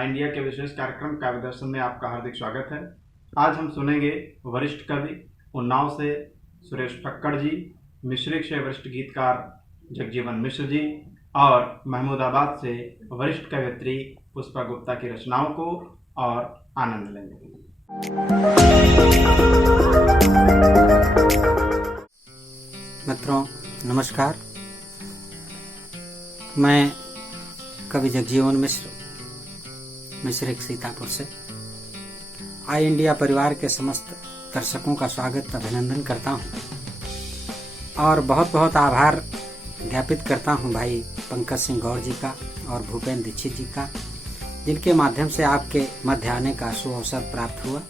आई India के विशेष कार्यक्रम काव्य दर्शन में आपका हार्दिक स्वागत है। आज हम सुनेंगे वरिष्ठ कवि उन्नाव से सुरेश फक्कड़ जी, मिश्रिक से वरिष्ठ गीतकार जगजीवन मिश्र जी और महमूदाबाद से वरिष्ठ कवयित्री पुष्पा गुप्ता की रचनाओं को और आनंद लेंगे। मित्रों नमस्कार, मैं कवि जगजीवन मिश्र मिश्रिक सीतापुर से आई इंडिया परिवार के समस्त दर्शकों का स्वागत अभिनंदन करता हूं और बहुत बहुत आभार ज्ञापित करता हूं भाई पंकज सिंह गौर जी का और भूपेंद्र दीक्षित जी का, जिनके माध्यम से आपके मध्य आने का सुअवसर प्राप्त हुआ।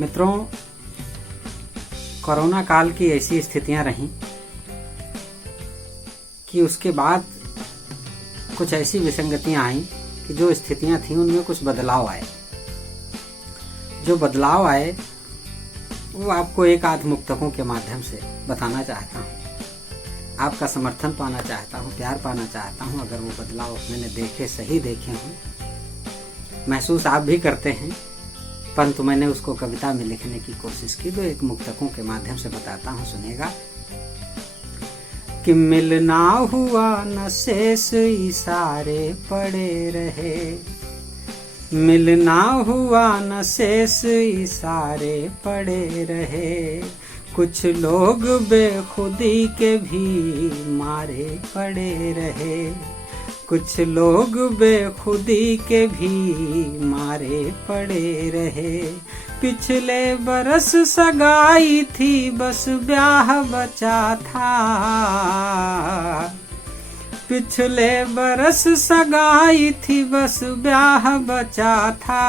मित्रों, कोरोना काल की ऐसी स्थितियां रहीं कि उसके बाद कुछ ऐसी विसंगतियां आईं कि जो स्थितियां थीं उनमें कुछ बदलाव आए। जो बदलाव आए वो आपको एक आध मुक्तकों के माध्यम से बताना चाहता हूँ। आपका समर्थन पाना चाहता हूँ, प्यार पाना चाहता हूँ। अगर वो बदलाव मैंने देखे, सही देखे हों, महसूस आप भी करते हैं, परंतु मैंने उसको कविता में लिखने की कोशिश की, तो एक मुक्तकों के माध्यम से बताता हूँ, सुनिएगा। कि मिलना हुआ न शेष इशारे पड़े रहे, मिलना हुआ न शेष इशारे पड़े रहे, कुछ लोग बेखुदी के भी मारे पड़े रहे, कुछ लोग बेखुदी के भी मारे पड़े रहे। पिछले बरस सगाई थी, बस ब्याह बचा था, पिछले बरस सगाई थी, बस ब्याह बचा था,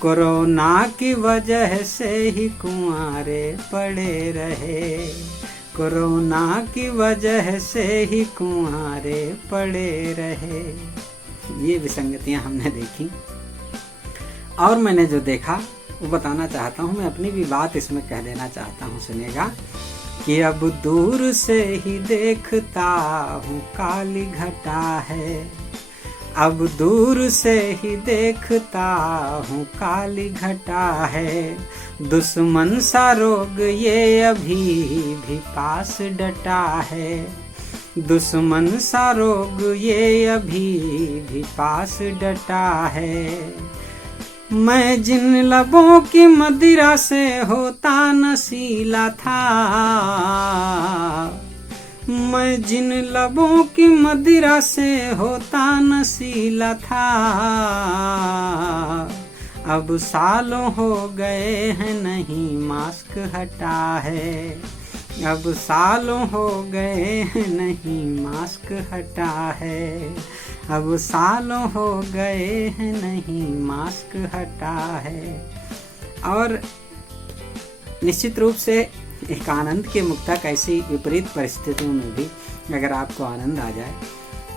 कोरोना की वजह से ही कुंवारे पड़े रहे, कोरोना की वजह से ही कुंवारे पड़े रहे। ये विसंगतियां हमने देखी और मैंने जो देखा वो बताना चाहता हूँ। मैं अपनी भी बात इसमें कह देना चाहता हूँ, सुनेगा। कि अब दूर से ही देखता हूँ काली घटा है, अब दूर से ही देखता हूँ काली घटा है, दुश्मन सा रोग ये अभी भी पास डटा है, दुश्मन सा रोग ये अभी भी पास डटा है। मैं जिन लबों की मदिरा से होता नशीला था, मैं जिन लबों की मदिरा से होता नशीला था, अब सालों हो गए हैं नहीं मास्क हटा है, अब सालों हो गए हैं नहीं मास्क हटा है, अब सालों हो गए हैं नहीं मास्क हटा है। और निश्चित रूप से एक आनंद के मुक्तक ऐसी विपरीत परिस्थितियों में भी अगर आपको आनंद आ जाए।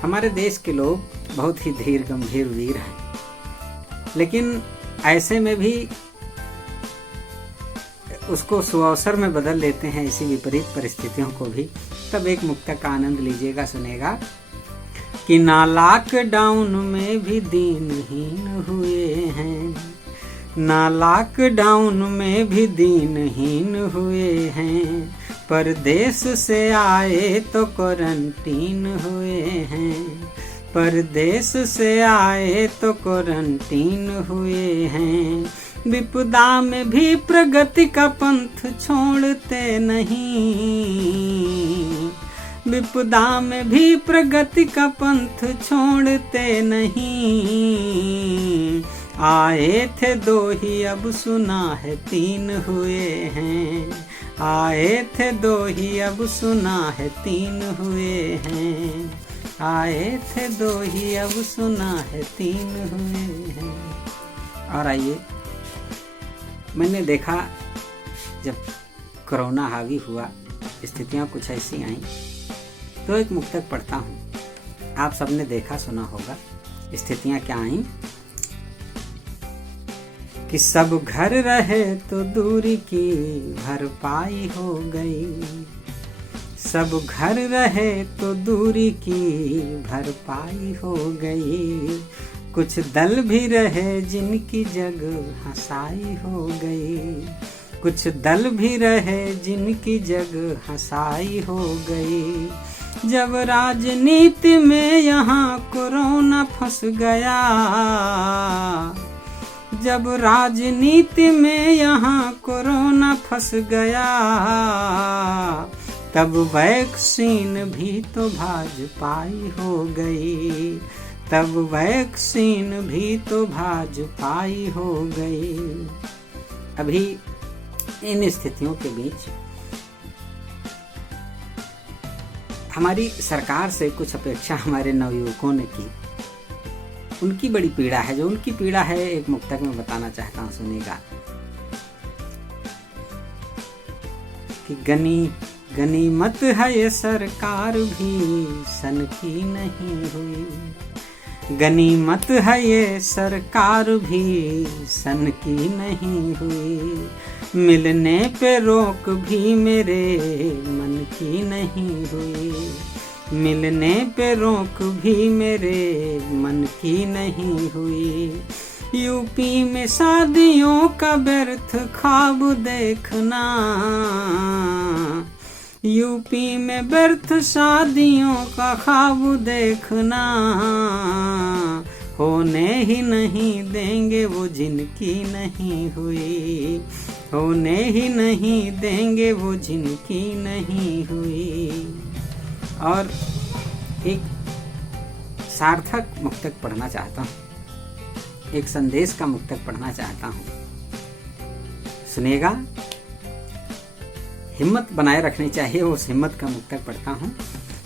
हमारे देश के लोग बहुत ही धीर गंभीर वीर हैं, लेकिन ऐसे में भी उसको सुअवसर में बदल लेते हैं, ऐसी विपरीत परिस्थितियों को भी। तब एक मुक्तक का आनंद लीजिएगा, सुनेगा। कि ना लॉकडाउन में भी दीनहीन हुए हैं, ना लॉकडाउन में भी दीनहीन हुए हैं, परदेश से आए तो क्वारंटीन हुए हैं, परदेश से आए तो क्वारंटीन हुए हैं, विपदा में भी प्रगति का पंथ छोड़ते नहीं, विपदा में भी प्रगति का पंथ छोड़ते नहीं, आए थे दो ही अब सुना है तीन हुए हैं, आए थे दो ही अब सुना है तीन हुए हैं, आए थे दो ही अब सुना है तीन हुए हैं। और आइए, मैंने देखा जब कोरोना हावी हुआ, स्थितियां कुछ ऐसी आईं, तो एक मुक्तक पढ़ता हूँ। आप सबने देखा सुना होगा स्थितियां क्या आईं। कि सब घर रहे तो दूरी की भरपाई हो गई, सब घर रहे तो दूरी की भरपाई हो गई। कुछ दल भी रहे जिनकी जग हंसाई हो गई। कुछ दल भी रहे जिनकी जग हंसाई हो गई। जब राजनीति में यहाँ कोरोना फंस गया, जब राजनीति में यहाँ कोरोना फंस गया, तब वैक्सीन भी तो भाजपाई हो गई। तब वैक्सीन भी तो भाजपाई हो गई। अभी इन स्थितियों के बीच हमारी सरकार से कुछ अपेक्षा हमारे नवयुवकों ने की। उनकी बड़ी पीड़ा है। जो उनकी पीड़ा है एक मुक्तक में बताना चाहता हूँ, सुनिएगा कि गनीमत है ये सरकार भी सन की नहीं हुई। गनीमत है ये सरकार भी सन की नहीं हुई। मिलने पे रोक भी मेरे मन की नहीं हुई। मिलने पे रोक भी मेरे मन की नहीं हुई। यूपी में शादियों का व्यर्थ ख्वाब देखना, यूपी में व्यर्थ शादियों का ख्वाब देखना, होने ही नहीं देंगे वो जिनकी नहीं हुई। होने ही नहीं देंगे वो जिनकी नहीं हुई। और एक सार्थक मुक्तक पढ़ना चाहता हूँ, एक संदेश का मुक्तक पढ़ना चाहता हूँ, सुनिएगा। हिम्मत बनाए रखनी चाहिए, उस हिम्मत का मुक्तक पढ़ता हूँ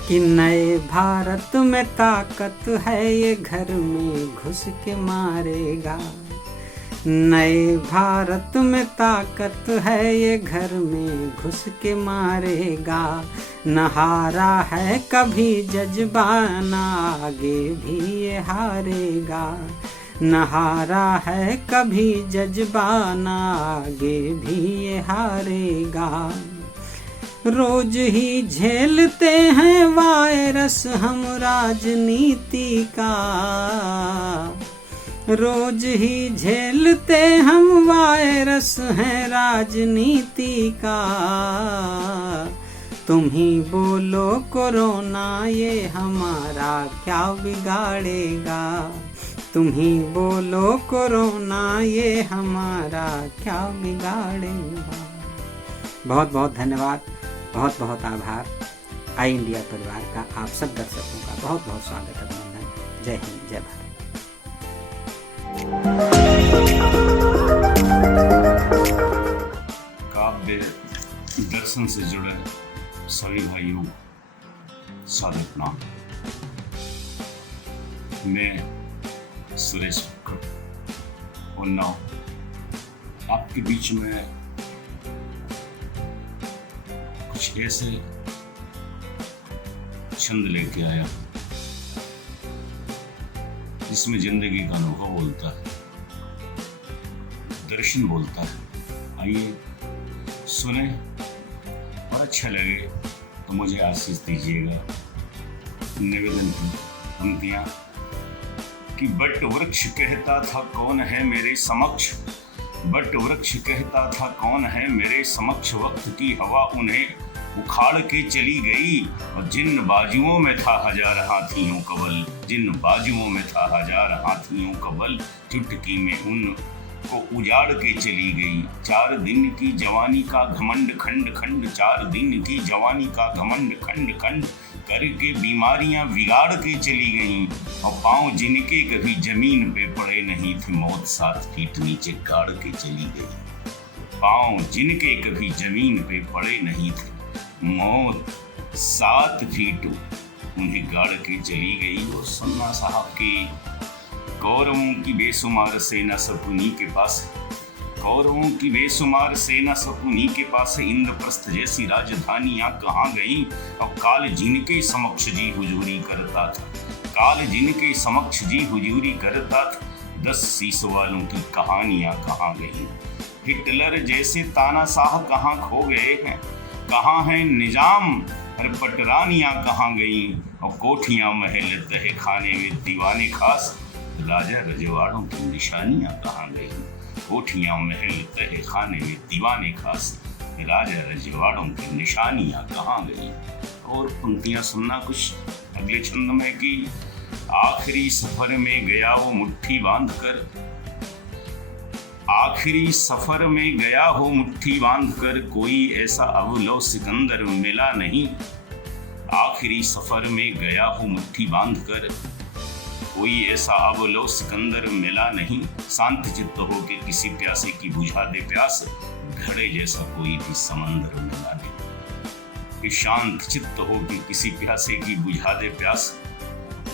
कि नए भारत में ताकत है ये घर में घुस के मारेगा। नए भारत में ताकत है ये घर में घुस के मारेगा। न हारा है कभी जज्बाना आगे भी ये हारेगा। न हारा है कभी जज्बाना आगे भी ये हारेगा। रोज ही झेलते हैं वायरस हम राजनीति का। रोज ही झेलते हम वायरस हैं राजनीति का। तुम ही बोलो कोरोना ये हमारा क्या बिगाड़ेगा। तुम ही बोलो कोरोना ये हमारा क्या बिगाड़ेगा। बहुत बहुत धन्यवाद, बहुत बहुत आभार। आई इंडिया परिवार का आप सब दर्शकों का बहुत बहुत स्वागत अभिनंदन। जय हिंद, जय भारत। काव्य दर्शन से जुड़े सभी भाइयों सादर प्रणाम। मैं सुरेश फक्कड़ उन्नाव आपके बीच में कुछ ऐसे छंद लेके आया जिसमें जिंदगी का अनुभव बोलता है, दर्शन बोलता है। आइए सुने और अच्छा लगे तो मुझे आशीष दीजिएगा। निवेदन की पंक्तियां कि बट वृक्ष कहता था कौन है मेरे समक्ष। बट वृक्ष कहता था कौन है मेरे समक्ष। वक्त की हवा उन्हें उखाड़ के चली गई। और जिन बाजुओं में था हजार हाथियों का बल, जिन बाजुओं में था हजार हाथियों का बल, चुटकी में उन को उजाड़ के चली गई। 4 दिन की जवानी का घमंड खंड खंड, 4 दिन की जवानी का घमंड खंड खंड करके बीमारियां बिगाड़ के चली गईं। और पांव जिनके कभी जमीन पे पड़े नहीं थे, मौत 7 फीट नीचे गाड़ के चली गई। पांव जिनके कभी जमीन पे पड़े नहीं थे, मौत 7 फीट उन्हें गाड़ के चली गई। और सन्ना साहब के कौरवों की बेशुमार सेना शकुनी के पास, कौरवों की बेशुमार सेना शकुनी के पास इंद्रप्रस्थ जैसी राजधानियां कहाँ गईं। और काल जिनके समक्ष जी हुजूरी करता था, काल जिनके समक्ष जी हुजूरी करता था, 10 शीश वालों की कहानियां कहाँ गईं। हिटलर जैसे तानाशाह कहाँ खो गए हैं, कहाँ है निजाम अरे पटरानियाँ कहाँ गई और कोठियाँ महल तहे खाने में दीवाने खास, राजा रजवाड़ों की निशानियाँ कहाँ गई, कोठियाँ महल तहे खाने में दीवाने खास, राजा रजवाड़ों की निशानियाँ कहाँ गई। और पंक्तियाँ सुनना कुछ अगले छंद में कि आखिरी सफर में गया वो मुट्ठी बांध कर, आखिरी सफर में गया हो मुट्ठी बांध कर, कोई ऐसा अवलो सिकंदर मिला नहीं। आखिरी सफर में गया हो मुट्ठी बांध कर, कोई ऐसा अवलो सिकंदर मिला नहीं। शांत चित्त हो के किसी प्यासे की बुझा दे प्यास, घड़े जैसा कोई भी समंदर मिला नहीं। कि शांत चित्त हो के किसी प्यासे की बुझा दे प्यास,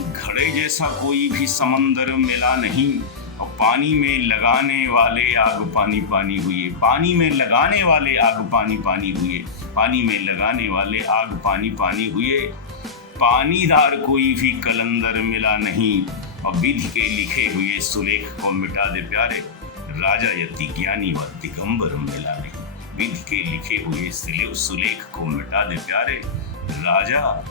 घड़े जैसा कोई भी समंदर मिला नहीं। और पानी में लगाने वाले आग पानी पानी हुए, पानी में लगाने वाले आग पानी पानी हुए, पानी में लगाने वाले आग पानी पानी हुए। पानीदार कोई भी कलंदर मिला नहीं। और विधि के लिखे हुए सुलेख को मिटा दे प्यारे, राजा यति ज्ञानी व दिगंबर मिला नहीं। विधि के लिखे हुए सुलेख को मिटा दे प्यारे, राजा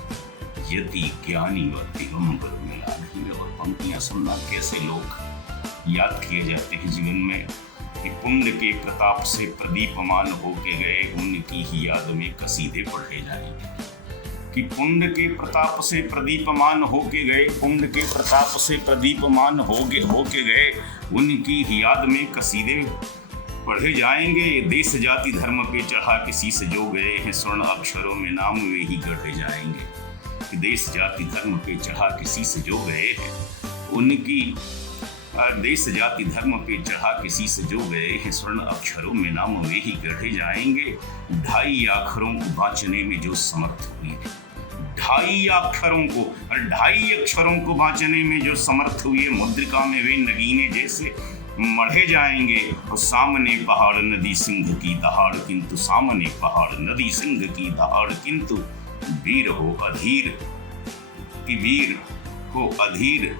यति ज्ञानी व दिगंबर मिला नहीं। और पंक्तियां सुनना कैसे लोग याद किए जाते हैं जीवन में कि पुण्य के प्रताप से प्रदीपमान होके गए, उनकी ही याद में कसीदे पढ़े जाएंगे। कि पुण्य के प्रताप से प्रदीपमान होके गए, पुण्य के प्रताप से प्रदीपमान होके गए, उनकी ही याद में कसीदे पढ़े जाएंगे। देश जाति धर्म पे चढ़ा के शीश जो गए हैं, स्वर्ण अक्षरों में नाम वे ही गढ़े जाएंगे। कि देश जाति धर्म पे चढ़ा के शीश जो गए हैं, उनकी देश जाति धर्म पे चढ़ा किसी से जो गए हैं, स्वर्ण अक्षरों में नाम वे ही गढ़े जाएंगे। ढाई अक्षरों को बाँचने में जो समर्थ हुए, ढाई अक्षरों को बाँचने में जो समर्थ हुए, मुद्रिका में वे नगीने जैसे मढ़े जाएंगे। और सामने पहाड़ नदी सिंह की दहाड़, किंतु सामने पहाड़ नदी सिंह की दहाड़, किंतु वीर हो अधीर, कि वीर हो अधीर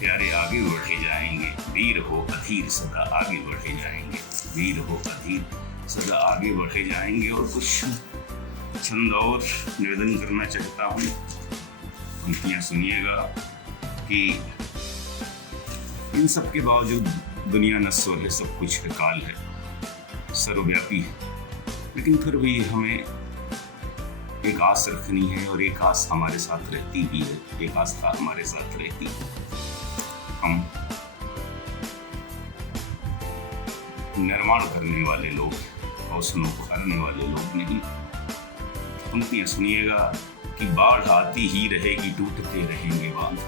प्यारे आगे बढ़े जाएंगे। वीर हो अधीर सदा आगे बढ़े जाएंगे, वीर हो अधीर सदा आगे बढ़े जाएंगे। और कुछ छंद और निवेदन करना चाहता हूँ, पंक्तियाँ सुनिएगा कि इन सब के बावजूद दुनिया नश्वर है, सब कुछ है, काल है, सर्वव्यापी है, लेकिन फिर भी हमें एक आस रखनी है और एक आस हमारे साथ रहती भी है, एक आस्था हमारे साथ रहती है। हम निर्माण करने वाले लोग, हौसलों को करने वाले लोग नहीं। पंक्तियां सुनिएगा कि बाढ़ आती ही रहेगी टूटते रहेंगे बांध,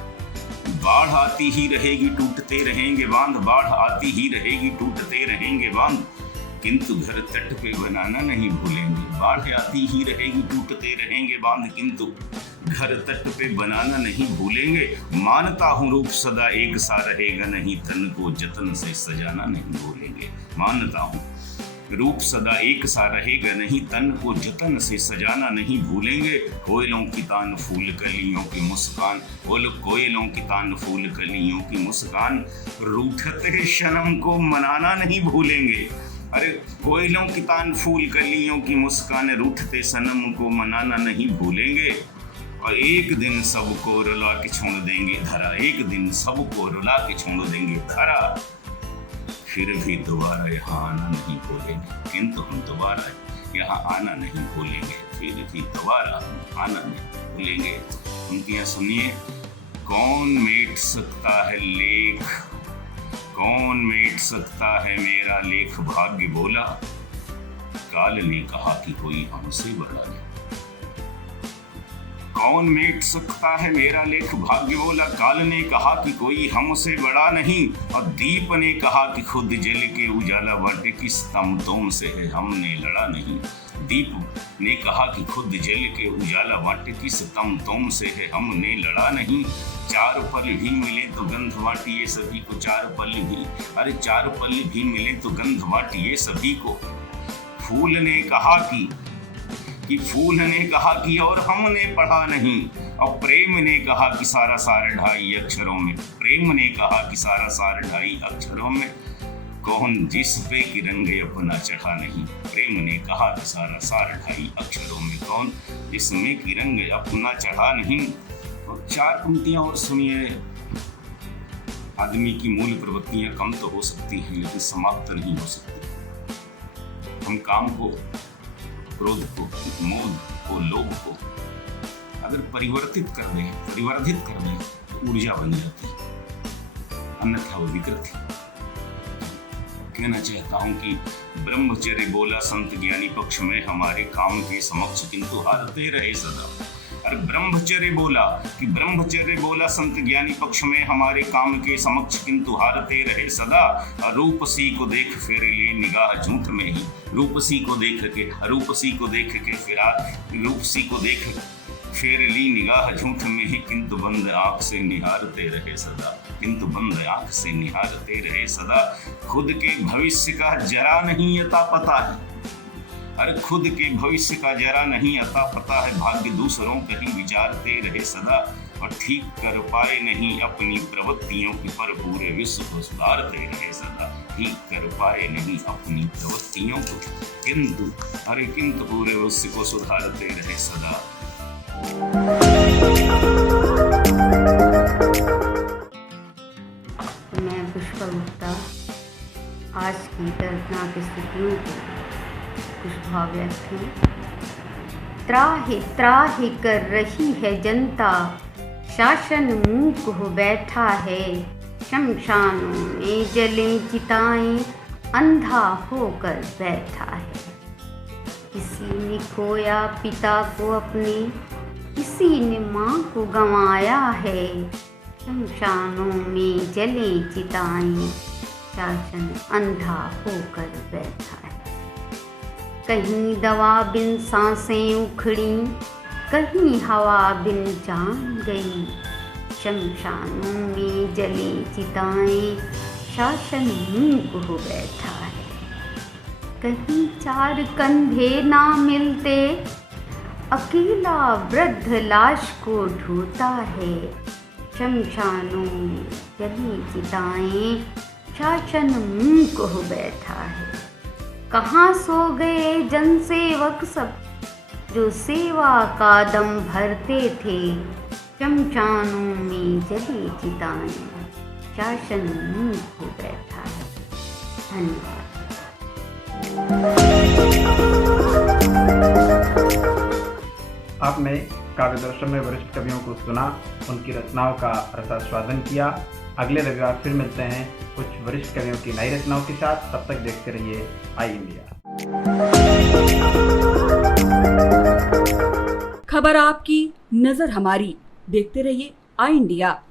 बाढ़ आती ही रहेगी टूटते रहेंगे बांध, बाढ़ आती ही रहेगी टूटते रहेंगे बांध, किंतु घर तट पे बनाना नहीं भूलेंगे। बाढ़ आती ही रहेगी टूटते रहेंगे बांध, किंतु घर तट पे बनाना नहीं भूलेंगे। मानता हूँ रूप सदा एक सा रहेगा नहीं, तन को जतन से सजाना नहीं भूलेंगे। मानता हूँ रूप सदा एक सा रहेगा नहीं, तन को जतन से सजाना नहीं भूलेंगे। कोयलों की तान फूल कलियों की मुस्कान, कोयलों की तान फूल कलियों की मुस्कान, रूठते शनम को मनाना नहीं भूलेंगे। अरे कोयलों की तान फूल कलियों की मुस्कान, रूठते सनम को मनाना नहीं भूलेंगे। और एक दिन सबको रुला के छोड़ देंगे धरा, एक दिन सबको रुला के छोड़ देंगे धरा, फिर भी दोबारा यहाँ आना नहीं भूलेंगे। किंतु हम दोबारा यहाँ आना नहीं भूलेंगे, फिर भी दोबारा आना नहीं भूलेंगे। उनकी सुनिए, कौन मेट सकता है लेख, कौन मेट सकता है मेरा लेख, भाग्य बोला काल ने कहा कि कोई हमसे बड़ा नहीं। कौन मेट सकता है मेरा लेख, भाग्य बोला काल ने कहा कि कोई हमसे बड़ा नहीं। और दीप ने कहा कि खुद जल के उजाला बांटे, किस तम तोम से है हमने लड़ा नहीं। दीप ने कहा कि खुद जल के उजाला बांटे, किस तम तोम से है हमने लड़ा नहीं। चार पल भी मिले तो गंध बांटिए सभी को, चार पल भी, अरे चार पल भी मिले तो गंध बांटिए सभी को। फूल ने कहा कि फूल ने कहा कि और हमने पढ़ा नहीं। और प्रेम ने कहा कि सारा सार ढाई अक्षरों में, प्रेम ने कहा कि सारा सार ढाई अक्षरों में। कौन जिस पे की रंग अपना चढ़ा नहीं, प्रेम ने कहा कि सारा सार ढाई अक्षरों में कौन जिसमें की रंग अपना चढ़ा नहीं। और 4 पंक्तियां और सुनिए। आदमी की मूल प्रवृत्तियां कम तो हो सकती हैं लेकिन समाप्त नहीं हो सकती। हम काम को, क्रोध को, मोद को, लोभ को अगर परिवर्धित कर दें तो ऊर्जा बन जाती है, अन्यथा वो विकृति। कहना चाहता हूं कि ब्रह्मचर्य बोला संत ज्ञानी पक्ष में हमारे काम के समक्ष किंतु हारते रहे सदा। अरे ब्रह्मचर्य बोला संत ज्ञानी पक्ष में हमारे काम के समक्ष किंतु हारते रहे सदा। रूप सी को देख फिर ले निगाह झूठ में ही, रूप सी को देख फिर ली निगाह झूठ में ही, किंतु बंद आंख से निहारते रहे सदा। खुद के भविष्य का जरा नहीं अता पता है, भाग्य दूसरों कहीं विचारते रहे सदा। और ठीक कर पाए नहीं अपनी प्रवृत्तियों की पर पूरे विश्व को सुधारते रहे सदा। किंतु पूरे विश्व को सुधारते रहे सदा। मैं पुष्पा गुप्ता आज की दर्दनाक स्थितियों को कुछ भाव व्यक्त हैं। त्राहि त्राहि कर रही है जनता, शासन मूक हो बैठा है। शमशानों में जलें चिताएं, अंधा होकर बैठा है। किसी ने खोया पिता को अपने, किसी ने माँ को गंवाया है। शमशानों में जलें चिताएं, शासन अंधा होकर बैठा है। कहीं दवा बिन सांसें उखड़ी, कहीं हवा बिन जान गई। शमशानों में जलें चिताएं, शासन मूक हो बैठा है। कहीं 4 कंधे ना मिलते, अकेला वृद्ध लाश को ढूंढता है। शमशानों में जली चिताएं, शासन मूक हो बैठा है। कहाँ सो गए जनसेवक सब, जो सेवा का दम भरते थे। शमशानों में जली चिताएं, शासन मूक हो बैठा है। धन्यवाद। आपने काव्य दर्शन में वरिष्ठ कवियों को सुना, उनकी रचनाओं का रसास्वादन किया। अगले रविवार फिर मिलते हैं कुछ वरिष्ठ कवियों की नई रचनाओं के साथ। तब तक देखते रहिए आई इंडिया। खबर आपकी, नजर हमारी। देखते रहिए आई इंडिया।